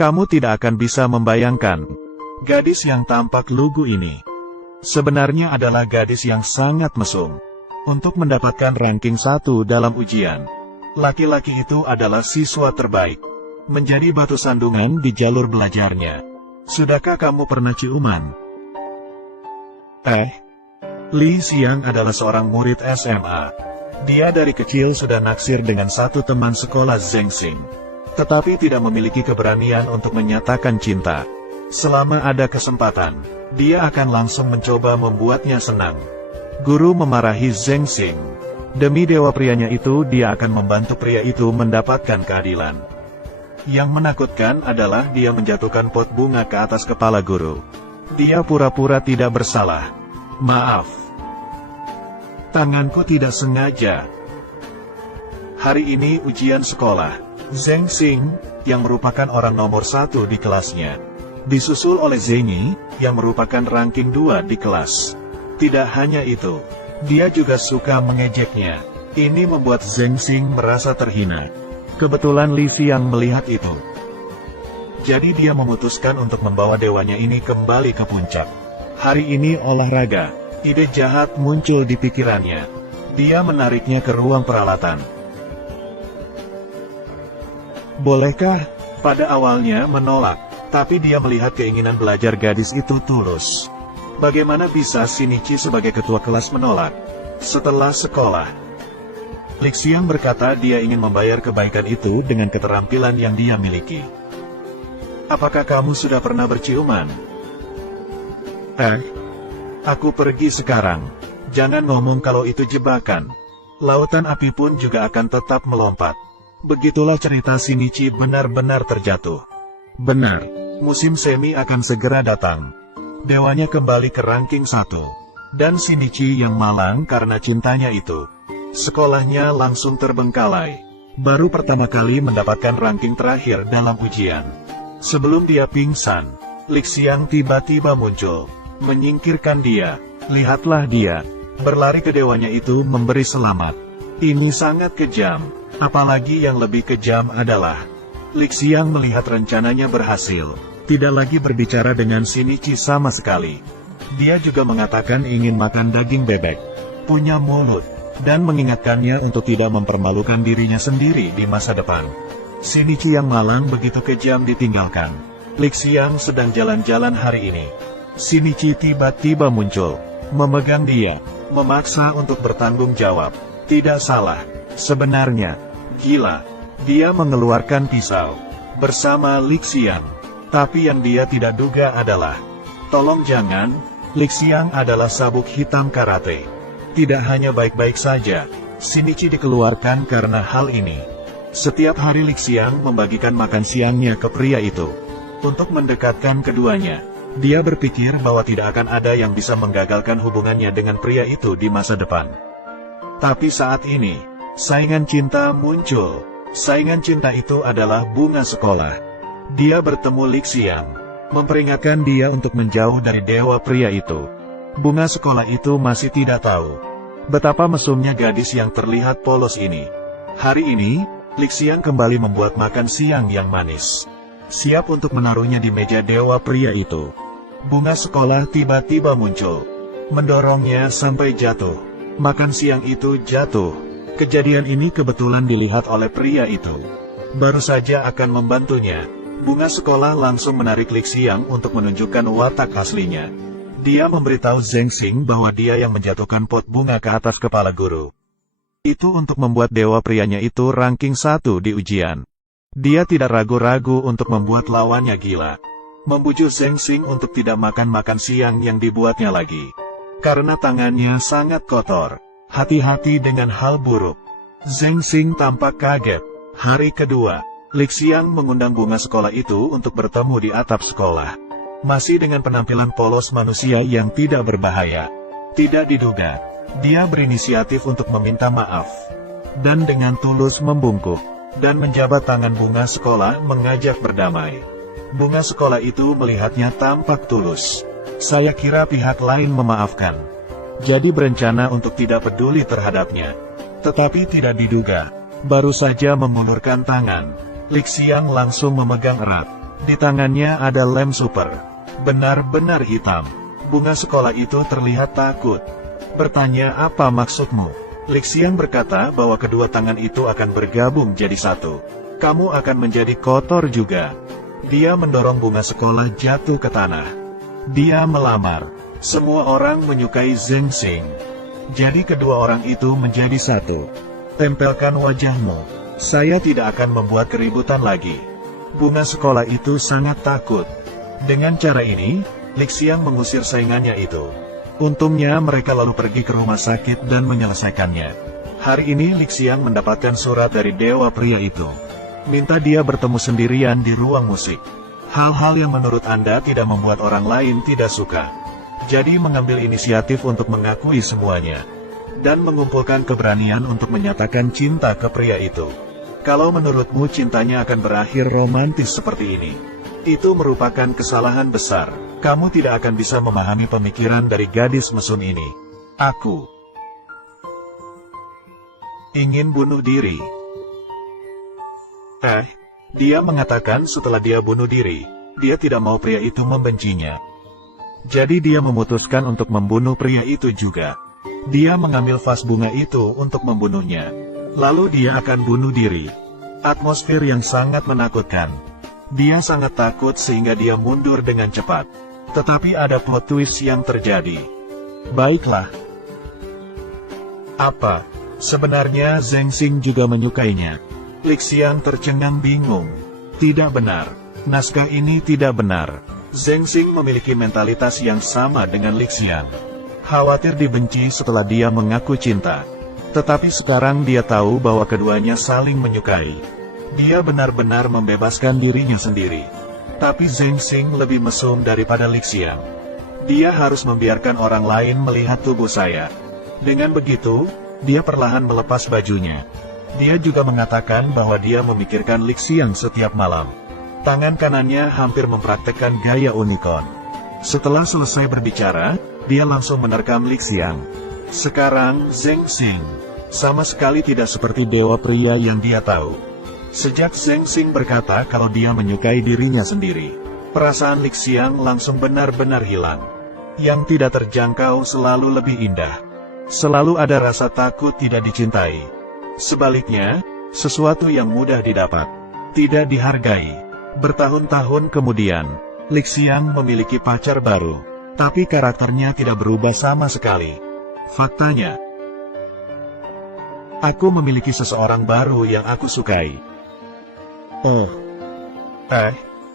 Kamu tidak akan bisa membayangkan. Gadis yang tampak lugu ini sebenarnya adalah gadis yang sangat mesum. Untuk mendapatkan ranking 1 dalam ujian, laki-laki itu adalah siswa terbaik, menjadi batu sandungan di jalur belajarnya. Sudahkah kamu pernah ciuman? Li Xiang adalah seorang murid SMA. Dia dari kecil sudah naksir dengan satu teman sekolah Zheng Xing, tetapi tidak memiliki keberanian untuk menyatakan cinta. Selama ada kesempatan, dia akan langsung mencoba membuatnya senang. Guru memarahi Zheng Xing. Demi dewa prianya itu, dia akan membantu pria itu mendapatkan keadilan. Yang menakutkan adalah dia menjatuhkan pot bunga ke atas kepala guru. Dia pura-pura tidak bersalah. Maaf, tanganku tidak sengaja. Hari ini ujian sekolah. Zheng Xing, yang merupakan orang nomor 1 di kelasnya, disusul oleh Zheng Yi, yang merupakan ranking 2 di kelas. Tidak hanya itu, dia juga suka mengejeknya. Ini membuat Zheng Xing merasa terhina. Kebetulan Li Xiang melihat itu. Jadi dia memutuskan untuk membawa dewanya ini kembali ke puncak. Hari ini olahraga. Ide jahat muncul di pikirannya. Dia menariknya ke ruang peralatan. Bolehkah? Pada awalnya menolak, tapi dia melihat keinginan belajar gadis itu tulus. Bagaimana bisa Shinichi sebagai ketua kelas menolak? Setelah sekolah, Li Xiang berkata dia ingin membayar kebaikan itu dengan keterampilan yang dia miliki. Apakah kamu sudah pernah berciuman? Aku pergi sekarang. Jangan ngomong kalau itu jebakan. Lautan api pun juga akan tetap melompat. Begitulah cerita Shinichi benar-benar terjatuh. Benar, musim semi akan segera datang. Dewanya kembali ke ranking 1. Dan Shinichi yang malang karena cintanya itu. Sekolahnya langsung terbengkalai. Baru pertama kali mendapatkan ranking terakhir dalam ujian. Sebelum dia pingsan, Li Xiang tiba-tiba muncul, menyingkirkan dia. Lihatlah dia, berlari ke dewanya itu memberi selamat. Ini sangat kejam. Apalagi yang lebih kejam adalah, Li Xiang melihat rencananya berhasil. Tidak lagi berbicara dengan Shinichi sama sekali. Dia juga mengatakan ingin makan daging bebek, punya mulut, dan mengingatkannya untuk tidak mempermalukan dirinya sendiri di masa depan. Shinichi yang malang begitu kejam ditinggalkan. Li Xiang sedang jalan-jalan hari ini. Shinichi tiba-tiba muncul, memegang dia, memaksa untuk bertanggung jawab. Tidak salah, sebenarnya, gila. Dia mengeluarkan pisau, bersama Li Xiang. Tapi yang dia tidak duga adalah, tolong jangan, Li Xiang adalah sabuk hitam karate. Tidak hanya baik-baik saja, Shinichi dikeluarkan karena hal ini. Setiap hari Li Xiang membagikan makan siangnya ke pria itu. Untuk mendekatkan keduanya, dia berpikir bahwa tidak akan ada yang bisa menggagalkan hubungannya dengan pria itu di masa depan. Tapi saat ini, saingan cinta muncul. Saingan cinta itu adalah bunga sekolah. Dia bertemu Li Xiang, memperingatkan dia untuk menjauh dari dewa pria itu. Bunga sekolah itu masih tidak tahu betapa mesumnya gadis yang terlihat polos ini. Hari ini, Li Xiang kembali membuat makan siang yang manis, siap untuk menaruhnya di meja dewa pria itu. Bunga sekolah tiba-tiba muncul, mendorongnya sampai jatuh. Makan siang itu jatuh. Kejadian ini kebetulan dilihat oleh pria itu. Baru saja akan membantunya. Bunga sekolah langsung menarik Li Xiang untuk menunjukkan watak aslinya. Dia memberitahu Zheng Xing bahwa dia yang menjatuhkan pot bunga ke atas kepala guru. Itu untuk membuat dewa prianya itu ranking 1 di ujian. Dia tidak ragu-ragu untuk membuat lawannya gila. Membujuk Zheng Xing untuk tidak makan siang yang dibuatnya lagi. Karena tangannya sangat kotor. Hati-hati dengan hal buruk. Zheng Xing tampak kaget. Hari kedua, Li Xiang mengundang bunga sekolah itu untuk bertemu di atap sekolah. Masih dengan penampilan polos manusia yang tidak berbahaya. Tidak diduga, dia berinisiatif untuk meminta maaf. Dan dengan tulus membungkuk, dan menjabat tangan bunga sekolah mengajak berdamai. Bunga sekolah itu melihatnya tampak tulus. Saya kira pihak lain memaafkan. Jadi berencana untuk tidak peduli terhadapnya. Tetapi tidak diduga, baru saja mengulurkan tangan, Li Xiang langsung memegang erat. Di tangannya ada lem super. Benar-benar hitam. Bunga sekolah itu terlihat takut. Bertanya, apa maksudmu? Lixiang berkata bahwa kedua tangan itu akan bergabung jadi satu. Kamu akan menjadi kotor juga. Dia mendorong bunga sekolah jatuh ke tanah. Dia melamar. Semua orang menyukai Zheng Xing. Jadi kedua orang itu menjadi satu. Tempelkan wajahmu. Saya tidak akan membuat keributan lagi. Bunga sekolah itu sangat takut. Dengan cara ini, Lixiang mengusir saingannya itu. Untungnya mereka lalu pergi ke rumah sakit dan menyelesaikannya. Hari ini Lixiang mendapatkan surat dari dewa pria itu. Minta dia bertemu sendirian di ruang musik. Hal-hal yang menurut Anda tidak membuat orang lain tidak suka. Jadi mengambil inisiatif untuk mengakui semuanya. Dan mengumpulkan keberanian untuk menyatakan cinta ke pria itu. Kalau menurutmu cintanya akan berakhir romantis seperti ini, itu merupakan kesalahan besar. Kamu tidak akan bisa memahami pemikiran dari gadis mesum ini. Aku ingin bunuh diri. Dia mengatakan setelah dia bunuh diri, dia tidak mau pria itu membencinya. Jadi dia memutuskan untuk membunuh pria itu juga. Dia mengambil vas bunga itu untuk membunuhnya. Lalu dia akan bunuh diri. Atmosfer yang sangat menakutkan. Dia sangat takut sehingga dia mundur dengan cepat. Tetapi ada plot twist yang terjadi. Baiklah. Apa? Sebenarnya Zheng Xing juga menyukainya. Lixiang tercengang bingung. Tidak benar. Naskah ini tidak benar. Zheng Xing memiliki mentalitas yang sama dengan Lixiang. Khawatir dibenci setelah dia mengaku cinta. Tetapi sekarang dia tahu bahwa keduanya saling menyukai. Dia benar-benar membebaskan dirinya sendiri. Tapi Zheng Xing lebih mesum daripada Lixiang. Dia harus membiarkan orang lain melihat tubuh saya. Dengan begitu, dia perlahan melepas bajunya. Dia juga mengatakan bahwa dia memikirkan Lixiang setiap malam. Tangan kanannya hampir mempraktekkan gaya unicorn. Setelah selesai berbicara, dia langsung menerkam Lixiang. Sekarang, Zheng Xing sama sekali tidak seperti dewa pria yang dia tahu. Sejak Zheng Xing berkata kalau dia menyukai dirinya sendiri, perasaan Lixiang langsung benar-benar hilang. Yang tidak terjangkau selalu lebih indah. Selalu ada rasa takut tidak dicintai. Sebaliknya, sesuatu yang mudah didapat, tidak dihargai. Bertahun-tahun kemudian, Lixiang memiliki pacar baru, tapi karakternya tidak berubah sama sekali. Faktanya, aku memiliki seseorang baru yang aku sukai.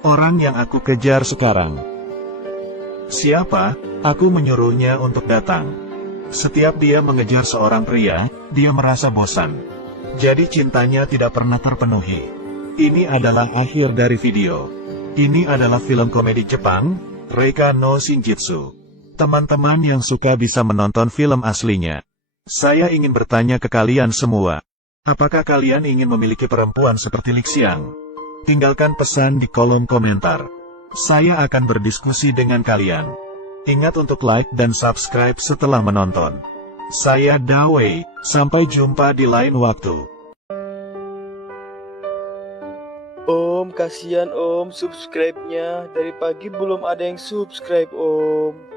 Orang yang aku kejar sekarang. Siapa? Aku menyuruhnya untuk datang. Setiap dia mengejar seorang pria, dia merasa bosan. Jadi cintanya tidak pernah terpenuhi. Ini adalah akhir dari video. Ini adalah film komedi Jepang, Reika no Shinjitsu. Teman-teman yang suka bisa menonton film aslinya. Saya ingin bertanya ke kalian semua. Apakah kalian ingin memiliki perempuan seperti Lixiang? Tinggalkan pesan di kolom komentar. Saya akan berdiskusi dengan kalian. Ingat untuk like dan subscribe setelah menonton. Saya Dawei, sampai jumpa di lain waktu. Om, kasihan Om, subscribe-nya. Dari pagi belum ada yang subscribe Om.